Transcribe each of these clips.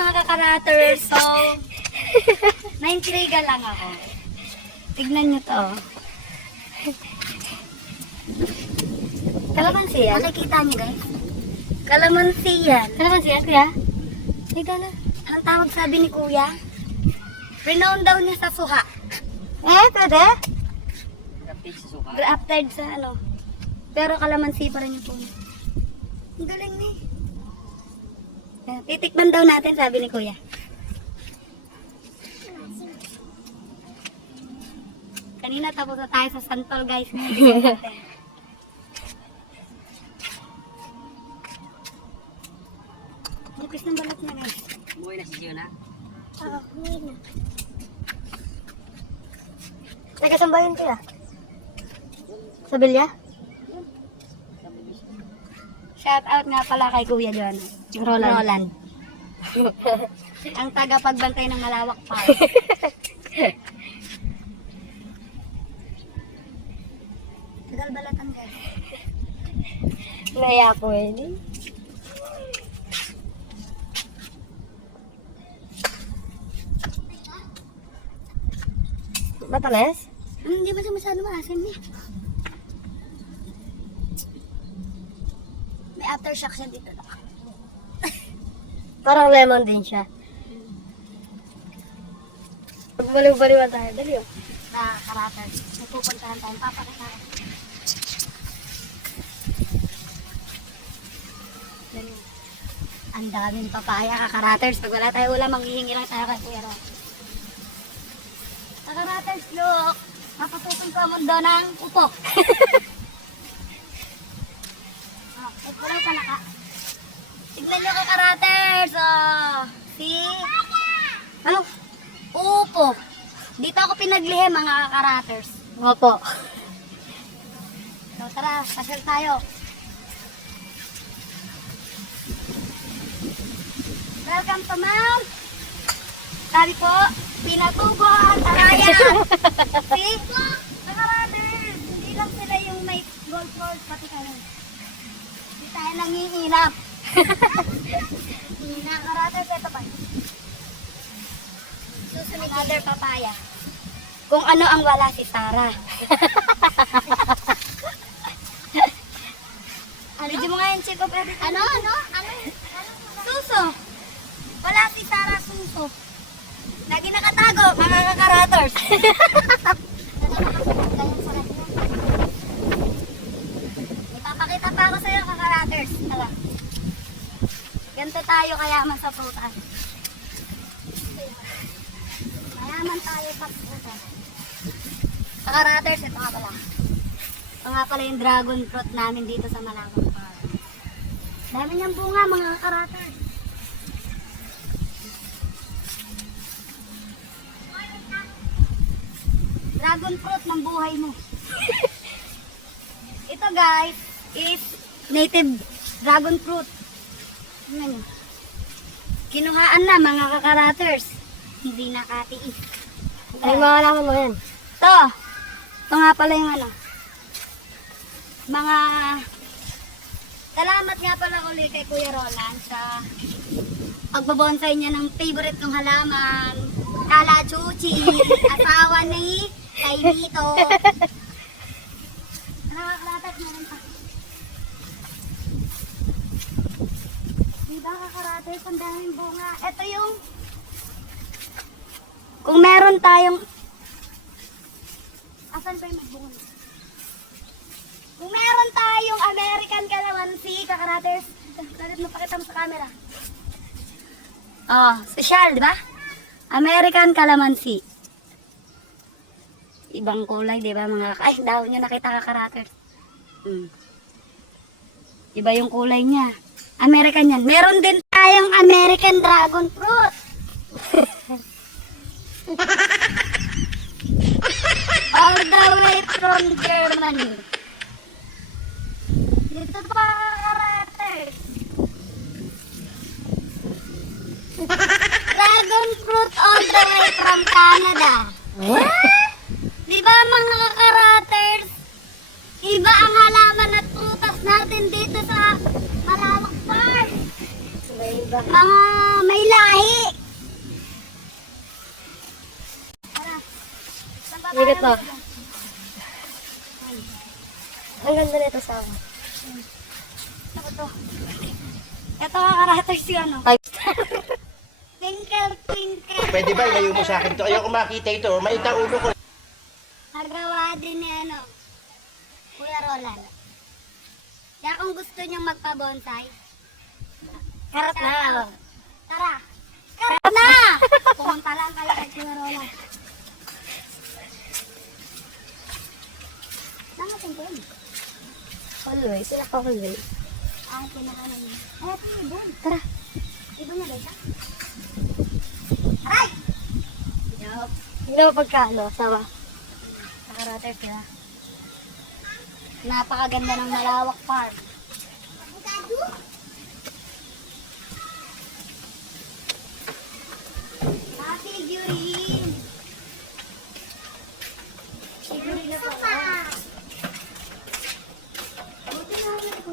mga kakaraters. So, na-intriga lang ako. Tignan nyo to. Kalamansi yan? Makikita nyo guys. Kalamansi yan. Kalamansi yan, kuya? Ika na. Ang tawag sabi ni kuya, renowned daw niya sa suha. Pwede? Grafted sa ano. Pero kalamansi pa rin yung puno. Ang galing ni. Titikman daw natin, sabi ni kuya. Kanina tapos na tayo sa santol guys. Bukis ng balat niya guys. Umuwi na si Gio na? Oo, umuwi na. Taga saan ba yun kuya? Sa Bilya? Shout out nga pala kay Kuya John. Roland. Ang taga-pagbantay ng Malawak Park. Tagal balatan guys. Naya po eh. Matamis? Hindi ba siya masyado maasim eh. May aftershock siya dito. Parang lemon din siya. Baliw-baliwan tayo. Dali oh. Na karater. May pupuntahan tayo. Papakita ko. Dali. Ang daming papaya kakaraters. Pag wala tayo ulam, manghihingi lang tayo kay Kuya Ron. Kakaraters, look! Mapatutoy ko ang mundo ng upo. Ito lang pala ka. Tignan nyo kakaraters. See? Ano? Upo. Dito ako pinaglihim mga kakaraters. Opo. So tara, pasyal tayo. Welcome to Mount. Sabi po, Pinatubo ang Tarayan. See? Kakaraters. Hindi lang sila yung may gold balls, pati kami. Hindi tayo nangiinap. Kakaraters, ito pa. Susunod another papaya. Kung ano ang wala si Tara. Video mo nga yung check up everything. Ano? Suso. Wala si Tara suso. Lagi nakatago, mga kakaraters. Ipapakita pa ako sa'yo, kakaraters. Tara. Ganito tayo kayaman sa prutas. Mayaman tayo sa prutas. Kakaraters, ito nga pala. Ito nga pala yung dragon fruit namin dito sa Malawak Park. Dami niyang bunga, mga kakaraters. Dragon fruit ng buhay mo. Ito guys, is native dragon fruit. Ano? Kinuhaan na mga kakaraters. Hindi nakatiis. Ay, mga naman mo yan. Ito nga pala yung ano. Mga salamat nga pala ulit kay Kuya Roland sa pagbabonsay niya ng favorite kong halaman. Kalachuchi, asawa ni kay Vito. Nakakalatat na rin pa. Diba kakaraters, ang daming bunga. Ito yung kung meron tayong asan pa yung magbunga? Kung meron tayong American calamansi, kakaraters, dalit mo pakita mo sa camera. Special, di ba? American calamansi. Ibang kulay, di ba mga ay, daw nyo nakita kakaraters. Iba yung kulay niya. American yan. Meron din tayong American dragon fruit. All the way from Germany. Dito pa kakaraters. Dragon fruit all the way from Canada. Di ba mga kakaraters? Iba ang halaman at prutas natin dito sa Malawak Park. Mga may lahi. Tara. Saan ba tayo Ikot mo. mag- Ang ganda nito sa ako. Ano ba to? Ito ang karaters si ano. Ay, Twinkle, twinkle. Pwede ba ilayo mo sa akin to? Ayoko makita ito. Maita ulo ko. Nagawa din ni ano, Kuya Roland. Kaya kung gusto niyong magpa-bonsai, karat na. tara! Karat na! Pumunta lang kayo kay Kuya Roland. Saan natin ko yun? Always, sila ka always. Ang pinakanan niya. Ay, ito yung ibon. Tara. Ibon niya, guys, ha? Aray! Hindi mo pagkaano, sawa. Nakarater sila. Napakaganda ng malawak park. Figurine. Figurine na po. Buti na ulit ko.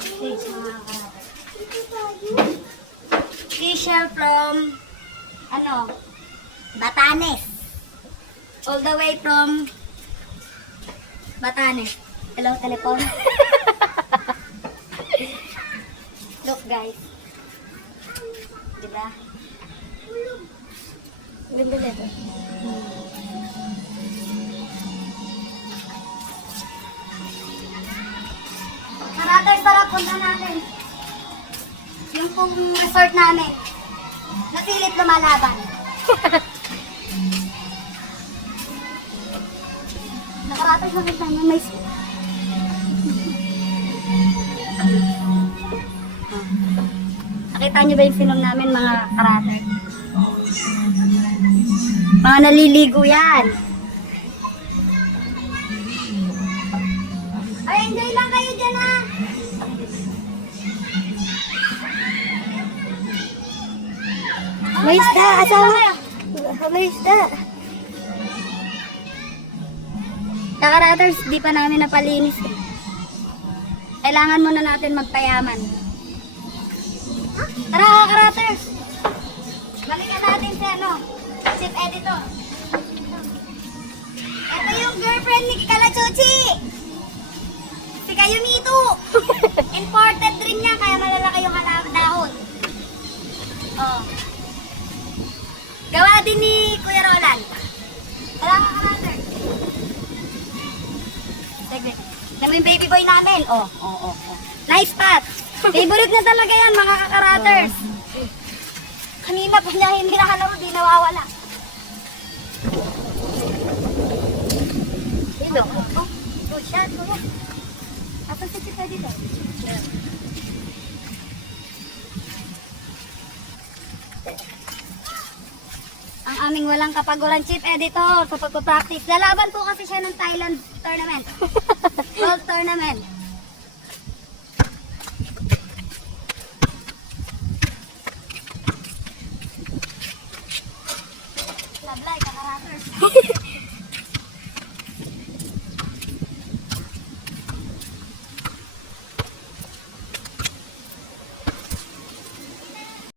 Fish, mga karater. Fish from, ano, Batanes. All the way from Batanes. Hello, telephone. Look, guys. Diba? Ang ganda nito. Karater, sarap punta natin. Yung pong resort namin. Napilit lumalaban. Nakarater sa kita niya, may... Nakita niyo ba yung sinom namin, mga karater? Mga naliligo yan. Ay, enjoy lang kayo dyan, ha? May isda, asawa. May isda. Kakaraters, di pa namin napalinis. Kailangan muna natin magpayaman. Tara, kakaraters! Balikan natin si ano, Chief Editor. Ito yung girlfriend ni Kalachuchi! Si Kayumito! Imported rin niya, kaya malalaki yung dahon. Oh. Gawa din ni Kuya Roland. Tara, kakaraters! Sige. Naman yung baby boy namin. Oh. Nice spot. Favorite na talaga yan, mga kakaraters. Kanina pa niya hindi nakalaro, di nawawala. Dito. Good shot. Asan si Chief Editor? Ang aming walang kapaguran Chief Editor sa pagpapractice. Lalaban po kasi siya ng Thailand tournament. World tournament. Sablay, kakaraters.